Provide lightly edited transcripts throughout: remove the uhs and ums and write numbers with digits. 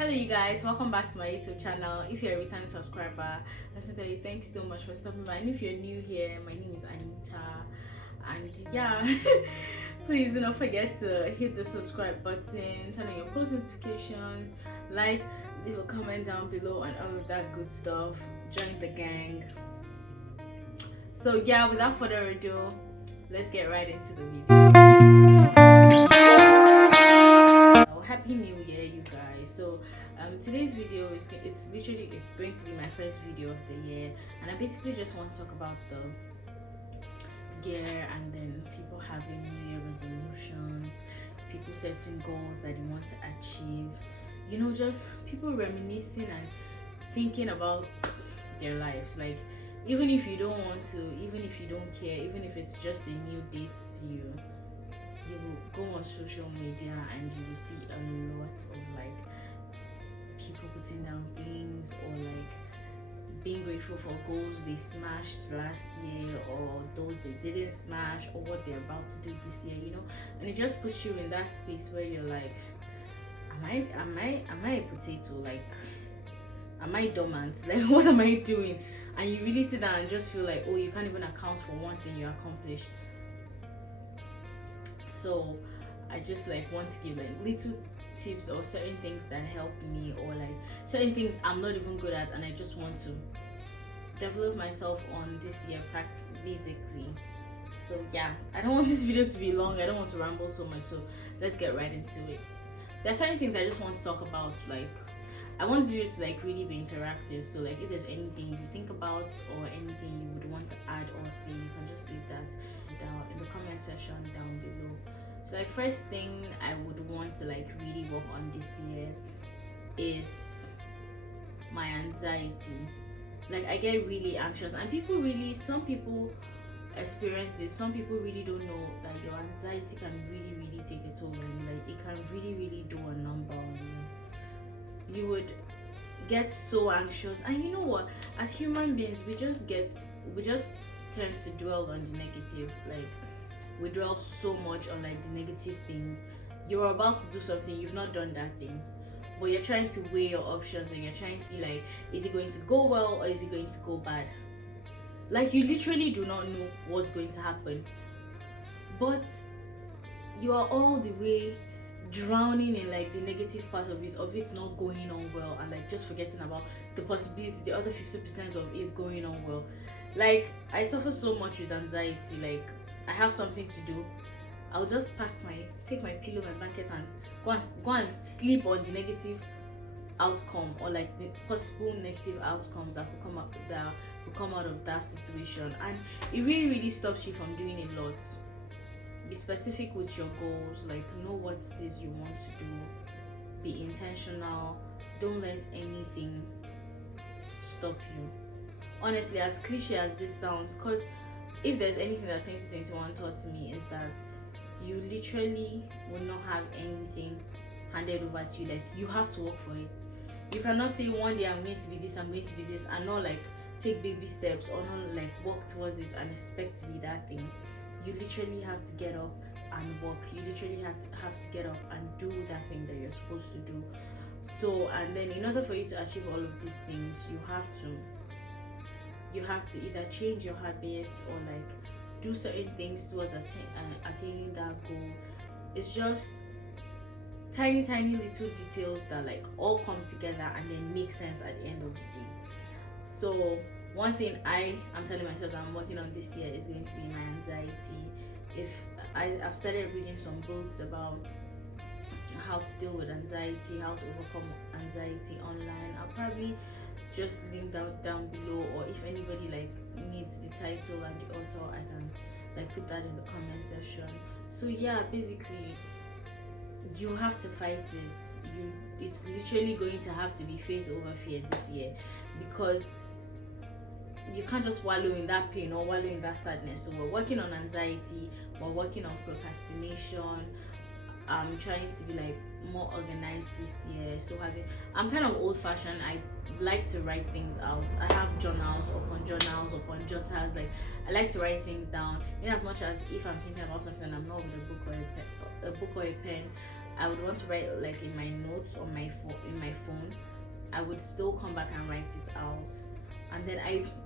Hello you guys, welcome back to my YouTube channel. If you're a returning subscriber, I just want to tell you thank you so much for stopping by. And if you're new here, my name is Anita, and yeah, please do not forget to hit the subscribe button, turn on your post notifications, like, leave a comment down below and all of that good stuff. Join the gang. So yeah, without further ado, let's get right into the video. Happy New Year, you guys. So today's video is literally going to be my first video of the year, and I basically just want to talk about the year and then people having New Year resolutions, people setting goals that they want to achieve, you know, just people reminiscing and thinking about their lives. Like, even if you don't want to, even if you don't care, even if it's just a new date to you, you will go on social media and you will see a lot of like people putting down things, or like being grateful for goals they smashed last year, or those they didn't smash, or what they're about to do this year, you know. And it just puts you in that space where you're like, am I a potato? Like, am I dormant? Like, what am I doing? And you really sit down and just feel like, oh, you can't even account for one thing you accomplished. So I just like want to give like little tips or certain things that help me, or like certain things I'm not even good at and I just want to develop myself on this year basically. So yeah, I don't want this video to be long, I don't want to ramble so much, so let's get right into it. There's certain things I just want to talk about. Like, I want this video to like really be interactive, so like if there's anything you think about or anything you would want to add or say, you can just leave that down in the comment section down below. So like, first thing I would want to like really work on this year is my anxiety. Like, I get really anxious, and some people experience this. Some people really don't know that your anxiety can really take a toll on you. Like, it can really do a number on you. You would get so anxious, and you know what, as human beings, we just tend to dwell on the negative. Like, we dwell so much on like the negative things. You're about to do something, you've not done that thing, but you're trying to weigh your options, and you're trying to see like, is it going to go well or is it going to go bad? Like, you literally do not know what's going to happen, but you are all the way drowning in like the negative part of it not going on well, and like just forgetting about the possibility, the other 50% of it going on well. Like, I suffer so much with anxiety. Like, I have something to do, I'll just take my pillow, my blanket, and go and sleep on the negative outcome, or like the possible negative outcomes that will come out of that situation. And it really stops you from doing a lot. Be specific with your goals. Like, know what it is you want to do, be intentional, don't let anything stop you. Honestly, as cliche as this sounds, because if there's anything that 2021 taught me, is that you literally will not have anything handed over to you. Like, you have to work for it. You cannot say one day I'm going to be this, and not like take baby steps, or not like work towards it and expect to be that thing. You literally have to get up and work. You literally have to get up and do that thing that you're supposed to do. So, and then in order for you to achieve all of these things, you have to either change your habits, or like do certain things towards attaining that goal. It's just tiny little details that like all come together and then make sense at the end of the day. So one thing I'm telling myself that I'm working on this year is going to be my anxiety. If I've started reading some books about how to deal with anxiety, how to overcome anxiety online. I'll probably just link that down below, or if anybody like needs the title and the author, I can like put that in the comment section. So yeah, basically you have to fight it. It's literally going to have to be faith over fear this year, because you can't just wallow in that pain or wallow in that sadness. So we're working on anxiety, we're working on procrastination. I'm trying to be like more organized this year. So I'm kind of old-fashioned. I like to write things out. I have journals upon jotters. Like, I like to write things down. In as much as if I'm thinking about something and I'm not with a book or a pen, I would want to write like in my notes on in my phone. I would still come back and write it out. And then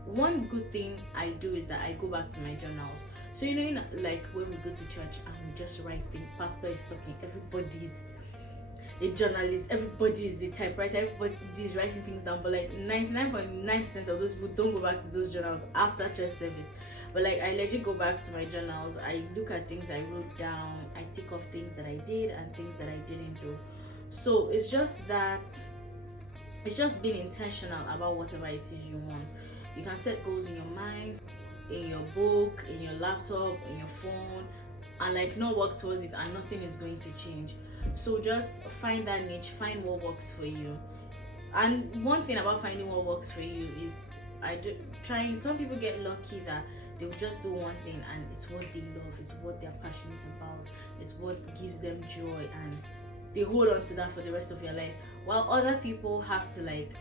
one good thing I do is that I go back to my journals. So like when we go to church and we just write things, pastor is talking, everybody's a journalist, everybody's the typewriter, everybody's writing things down, but like 99.9% of those people don't go back to those journals after church service. But like I legit go back to my journals, I look at things I wrote down, I tick off things that I did and things that I didn't do. So it's just being intentional about whatever it is you want. You can set goals in your mind, in your book, in your laptop, in your phone, and like not work towards it, and nothing is going to change. So just find that niche, find what works for you. And one thing about finding what works for you is some people get lucky that they'll just do one thing and it's what they love, it's what they're passionate about, it's what gives them joy, and they hold on to that for the rest of your life. While other people have to like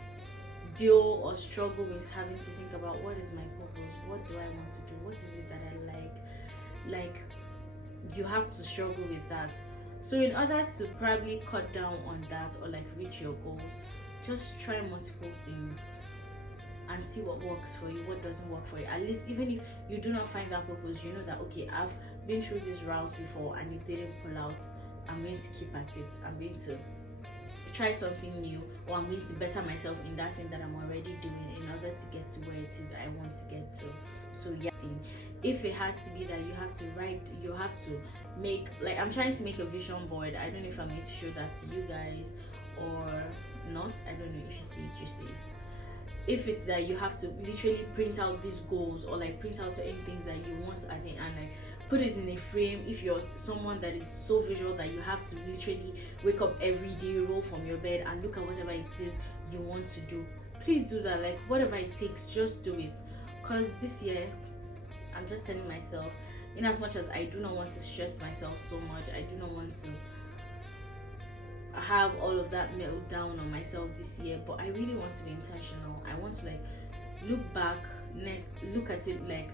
deal or struggle with having to think about, what is my purpose, what do I want to do, what is it that I like you have to struggle with that. So in order to probably cut down on that or like reach your goals, just try multiple things and see what works for you, what doesn't work for you. At least even if you do not find that purpose, you know that okay, I've been through this route before and it didn't pull out. I'm going to keep at it. I'm going to try something new, or I'm going to better myself in that thing that I'm already doing in order to get to where it is I want to get to. So yeah, if it has to be that you have to write, you have to make, like I'm trying to make a vision board. I don't know if I'm going to show that to you guys or not. I don't know. If you see it, you see it. If it's that you have to literally print out these goals or like print out certain things that you want to attain and like put it in a frame. If you're someone that is so visual that you have to literally wake up every day, roll from your bed and look at whatever it is you want to do, please do that. Like whatever it takes, just do it. Because this year I'm just telling myself, in as much as I do not want to stress myself so much, I do not want to have all of that melt down on myself this year, but I really want to be intentional. I want to like look back, look at it like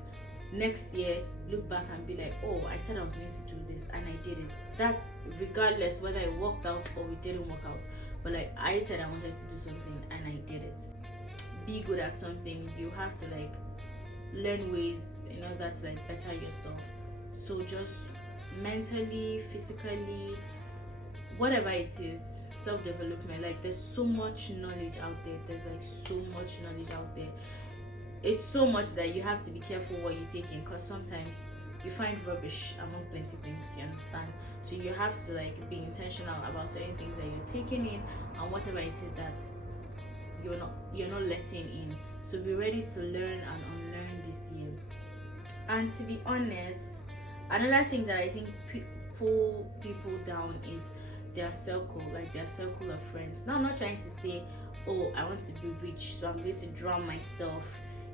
next year, look back and be like, oh, I said I was going to do this and I did it. That's regardless whether it worked out or it didn't work out, but like I said I wanted to do something and I did it. Be good at something. You have to like learn ways in order to like better yourself. So just mentally, physically, whatever it is, self-development. Like there's so much knowledge out there. There's like so much knowledge out there. It's so much that you have to be careful what you take in, because sometimes you find rubbish among plenty things, you understand? So you have to like be intentional about certain things that you're taking in and whatever it is that you're not letting in. So be ready to learn and unlearn this year. And to be honest, another thing that I think pull people down is their circle, like their circle of friends. Now I'm not trying to say, oh, I want to be rich, so I'm going to drown myself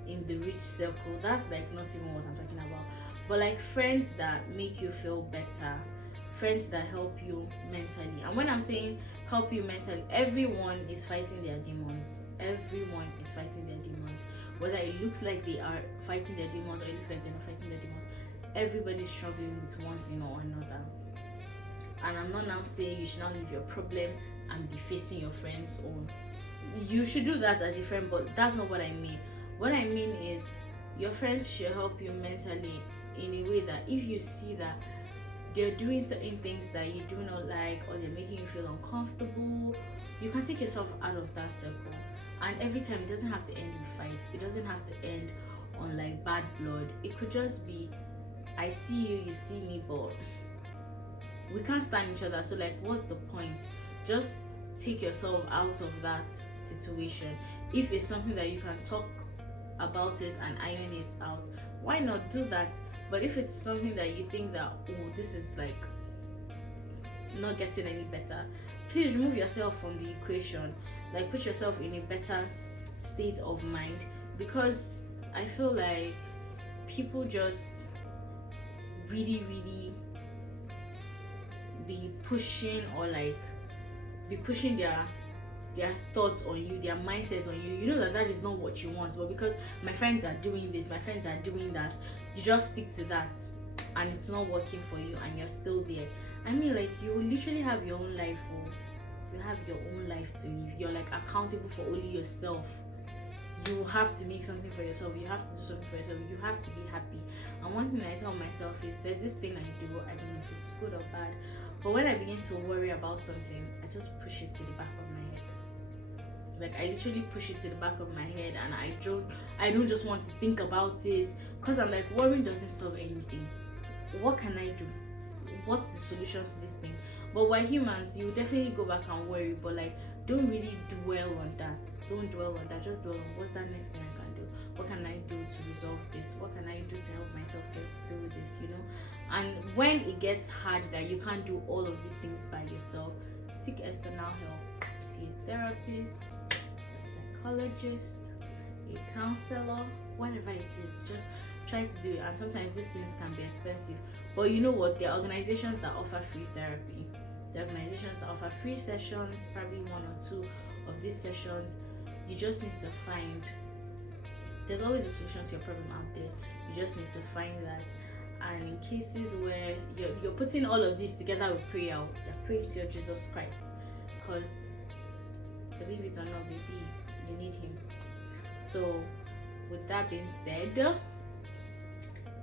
in the rich circle. That's like not even what I'm talking about. But like friends that make you feel better, friends that help you mentally. And when I'm saying help you mentally, everyone is fighting their demons. Everyone is fighting their demons. Whether it looks like they are fighting their demons or it looks like they're not fighting their demons, everybody's struggling with one thing or another. And I'm not now saying you should now leave your problem and be facing your friends, or you should do that as a friend, but that's not what I mean. What I mean is your friends should help you mentally in a way that if you see that they're doing certain things that you do not like or they're making you feel uncomfortable, you can take yourself out of that circle. And every time, it doesn't have to end with fights. It doesn't have to end on like bad blood. It could just be, I see you, you see me, but we can't stand each other. So like, what's the point? Just take yourself out of that situation. If it's something that you can talk about it and iron it out, why not do that? But if it's something that you think that, oh, this is like not getting any better, please remove yourself from the equation. Like put yourself in a better state of mind, because I feel like people just really be pushing or like be pushing their thoughts on you, their mindset on you. You know that is not what you want, but because my friends are doing this, my friends are doing that, you just stick to that and it's not working for you and you're still there. I mean, like, you literally have your own life, or you have your own life to live. You're like accountable for only yourself. You have to make something for yourself. You have to do something for yourself. You have to be happy. And one thing I tell myself is, there's this thing I do, I don't know if it's good or bad, but when I begin to worry about something, I just push it to the back of my head. Like, I literally push it to the back of my head, and I don't just want to think about it, because I'm like, worrying doesn't solve anything. What can I do? What's the solution to this thing? But we're humans, you definitely go back and worry, but like, don't really dwell on that. Don't dwell on that. Just dwell on, what's that next thing I can do? What can I do to resolve this? What can I do to help myself get through this, you know? And when it gets hard that you can't do all of these things by yourself, seek external help. See a therapist, a psychologist, a counselor, whatever it is. Just try to do it. And sometimes these things can be expensive, but you know what? There are organizations that offer free therapy. There are organizations that offer free sessions, probably 1 or 2 of these sessions. You just need to find, there's always a solution to your problem out there. You just need to find that. And in cases where you're putting all of this together with prayer, you're praying to your Jesus Christ, because believe it or not, baby, you need him. So with that being said,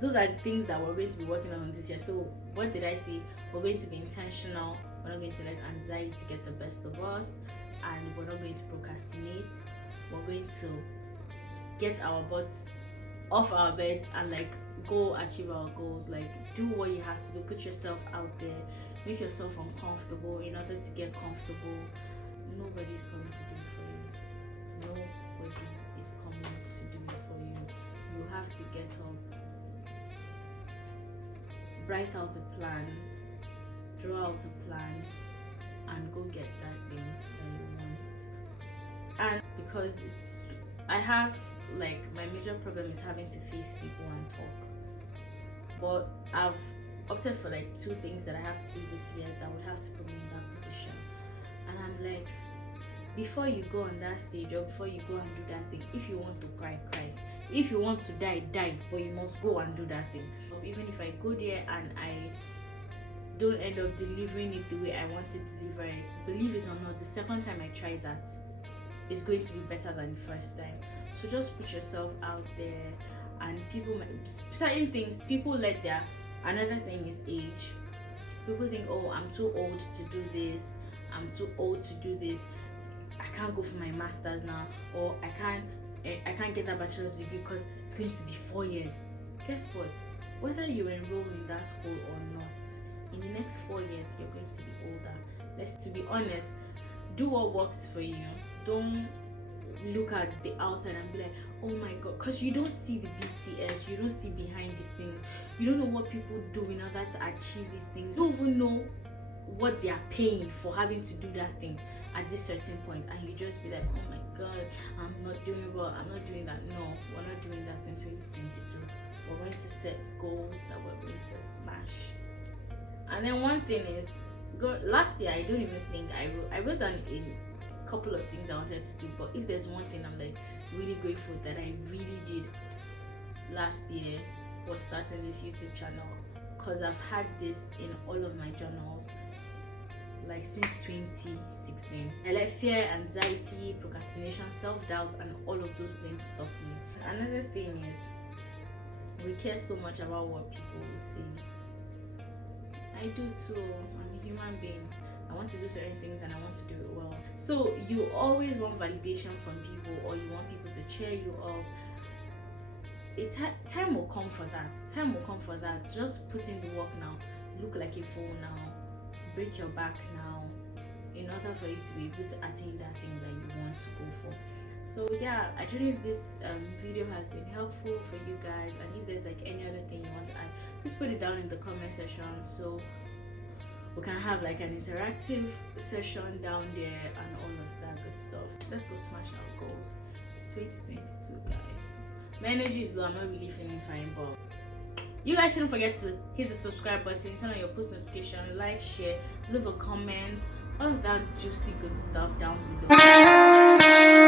those are the things that we're going to be working on this year. So what did I say? We're going to be intentional. We're not going to let anxiety get the best of us, and we're not going to procrastinate. We're going to get our butts off our beds and like go achieve our goals. Like, do what you have to do. Put yourself out there. Make yourself uncomfortable in order to get comfortable. Nobody is coming to do it for you. Nobody is coming to do it for you. You have to get up, write out a plan, draw out a plan, and go get that thing that you want. And because I have, like, my major problem is having to face people and talk, but I've opted for like 2 things that I have to do this year that would have to put me in that position. And I'm like, before you go on that stage, or before you go and do that thing, if you want to cry, if you want to die, but you must go and do that thing. Even if I go there and I don't end up delivering it the way I want to deliver it, believe it or not, the second time I try that, it's going to be better than the first time. So just put yourself out there. And people, certain things, people let their, another thing is age. People think, oh, I'm too old to do this, I'm too old to do this, I can't go for my master's now, or I can't get a bachelor's degree because it's going to be 4 years. Guess what? Whether you enroll in that school or not, in the next 4 years you're going to be older. Let's, to be honest, do what works for you. Don't look at the outside and be like, oh my god, because you don't see the BTS, you don't see behind the scenes, you don't know what people do in order to achieve these things. You don't even know what they are paying for having to do that thing at this certain point, and you just be like, oh my god, I'm not doing well, I'm not doing that. No, we're not doing that in 2022. We're going to set goals that we're going to smash. And then one thing is, last year I don't even think I wrote down a couple of things I wanted to do, but if there's one thing I'm like really grateful that I really did last year, was starting this YouTube channel, because I've had this in all of my journals like since 2016. I let fear, anxiety, procrastination, self-doubt, and all of those things stop me. Another thing is, we care so much about what people will say. I do too. I'm a human being. I want to do certain things and I want to do it well. So you always want validation from people, or you want people to cheer you up. Time will come for that. Time will come for that. Just put in the work now. Look like a fool now. Break your back now, in order for you to be able to attain that thing that you want to go for. So yeah, I don't know if this video has been helpful for you guys, and if there's like any other thing you want to add, please put it down in the comment section so we can have like an interactive session down there and all of that good stuff. Let's go smash our goals. It's 2022, guys. My energy is low, I'm not really feeling fine, but you guys shouldn't forget to hit the subscribe button, turn on your post notification, like, share, leave a comment, all of that juicy good stuff down below.